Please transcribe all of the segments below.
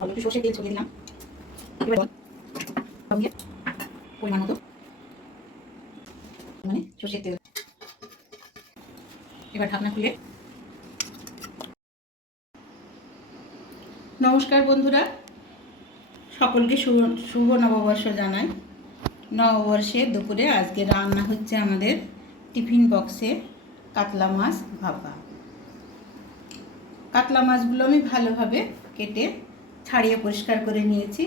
অল্প একটু সর্ষের তেল ছড়িয়ে দিলাম। এবার দিয়ে পরিমাণ মতো মানে সর্ষের তেল। এবার ঢাকনা খুলে। নমস্কার বন্ধুরা, সকলকে শুভ নববর্ষ জানাই। নববর্ষে দুপুরে আজকে রান্না হচ্ছে আমাদের টিফিন বক্সে কাতলা মাছ ভাপা। কাতলা মাছগুলো আমি ভালোভাবে কেটে ছাড়িয়ে পরিষ্কার করে নিয়েছি।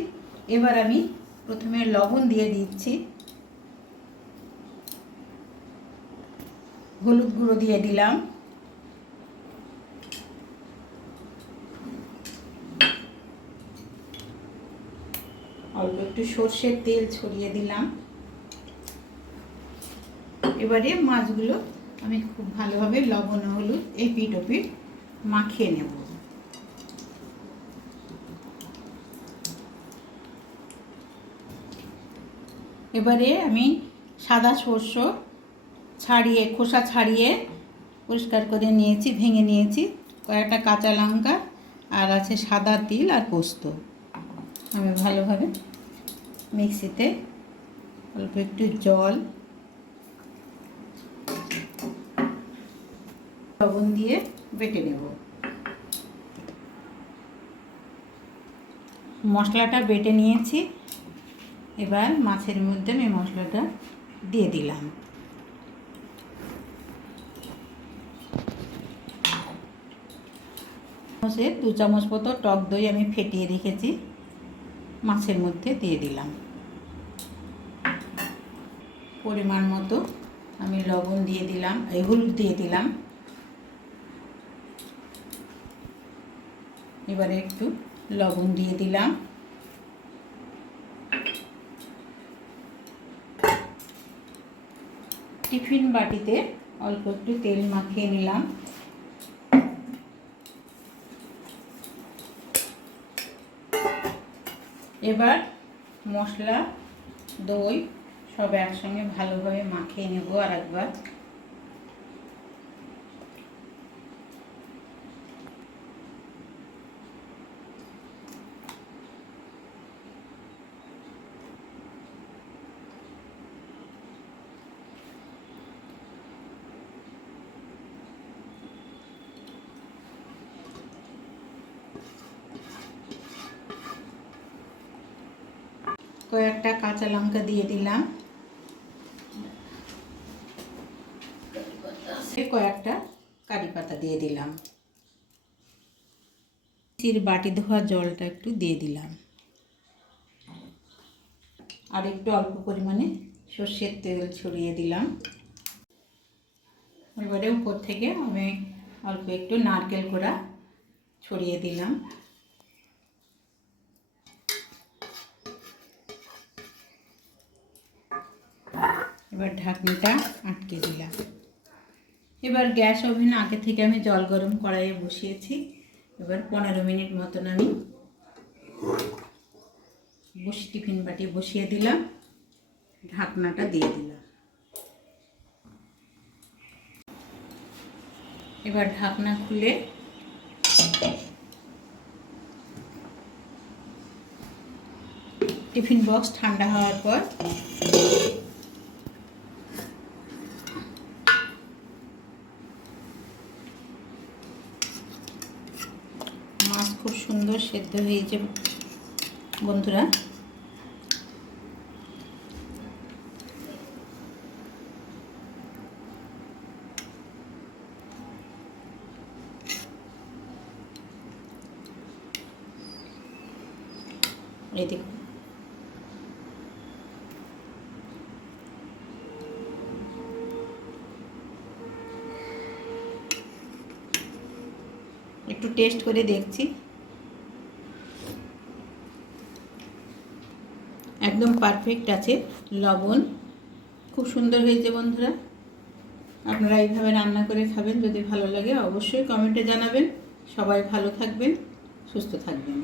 এবার আমি প্রথমে লবণ দিয়ে দিচ্ছি, হলুদ গুঁড়ো দিয়ে দিলাম, অল্প একটু সর্ষের তেল ছড়িয়ে দিলাম। এবারে মাছগুলো আমি খুব ভালোভাবে লবণ হলুদ এপিট ওপিট মাখিয়ে নেব। এবারে আমি সাদা সর্ষ ছাড়িয়ে খোসা ছাড়িয়ে পরিষ্কার করে নিয়েছি, ভেঙে নিয়েছি। কয়েকটা কাঁচা লঙ্কা আর আছে সাদা তিল আর পোস্ত। আমি ভালোভাবে মিক্সিতে অল্প একটু জল লবণ দিয়ে বেটে নেব। মশলাটা বেটে নিয়েছি। এবার মাছের মধ্যে আমি মশলাটা দিয়ে দিলাম। চামচের 2 চামচ মতো টক দই আমি ফেটিয়ে রেখেছি, মাছের মধ্যে দিয়ে দিলাম। পরিমাণ মতো আমি লবণ দিয়ে দিলাম, হলুদ দিয়ে দিলাম। এবারে একটু লবণ দিয়ে দিলাম। টিফিন বাটিতে অল্প একটু তেল মাখিয়ে নিলাম। এবার মশলা দই সব একসঙ্গে ভালোভাবে মাখিয়ে নেব আর একবার। কয়েকটা কাঁচা লঙ্কা দিয়ে দিলাম, কয়েকটা কারি পাতা দিয়ে দিলাম। বাটি ধোয়া জলটা একটু দিয়ে দিলাম, আর একটু অল্প পরিমাণে সর্ষের তেল ছড়িয়ে দিলাম। এবারে উপর থেকে আমি অল্প একটু নারকেল কোড়া ছড়িয়ে দিলাম। এবার ঢাকনিটা আটকে দিলাম। এবার গ্যাস ওভেনে আগে থেকে আমি জল গরম কড়াইয়ে বসিয়েছি। এবার 15 মিনিট মতন আমি টিফিন বাটি বসিয়ে দিলাম, ঢাকনাটা দিয়ে দিলাম। এবার ঢাকনা খুলে টিফিন বক্স ঠান্ডা হওয়ার পর মাছ খুব সুন্দর সেদ্ধ হয়েছে বন্ধুরা। এই দেখুন, একটু টেস্ট করে দেখছি, একদম পারফেক্ট আছে। লবণ খুব সুন্দর হয়েছে বন্ধুরা। আপনারা এইভাবে রান্না করে খাবেন, যদি ভালো লাগে অবশ্যই কমেন্টে জানাবেন। সবাই ভালো থাকবেন, সুস্থ থাকবেন।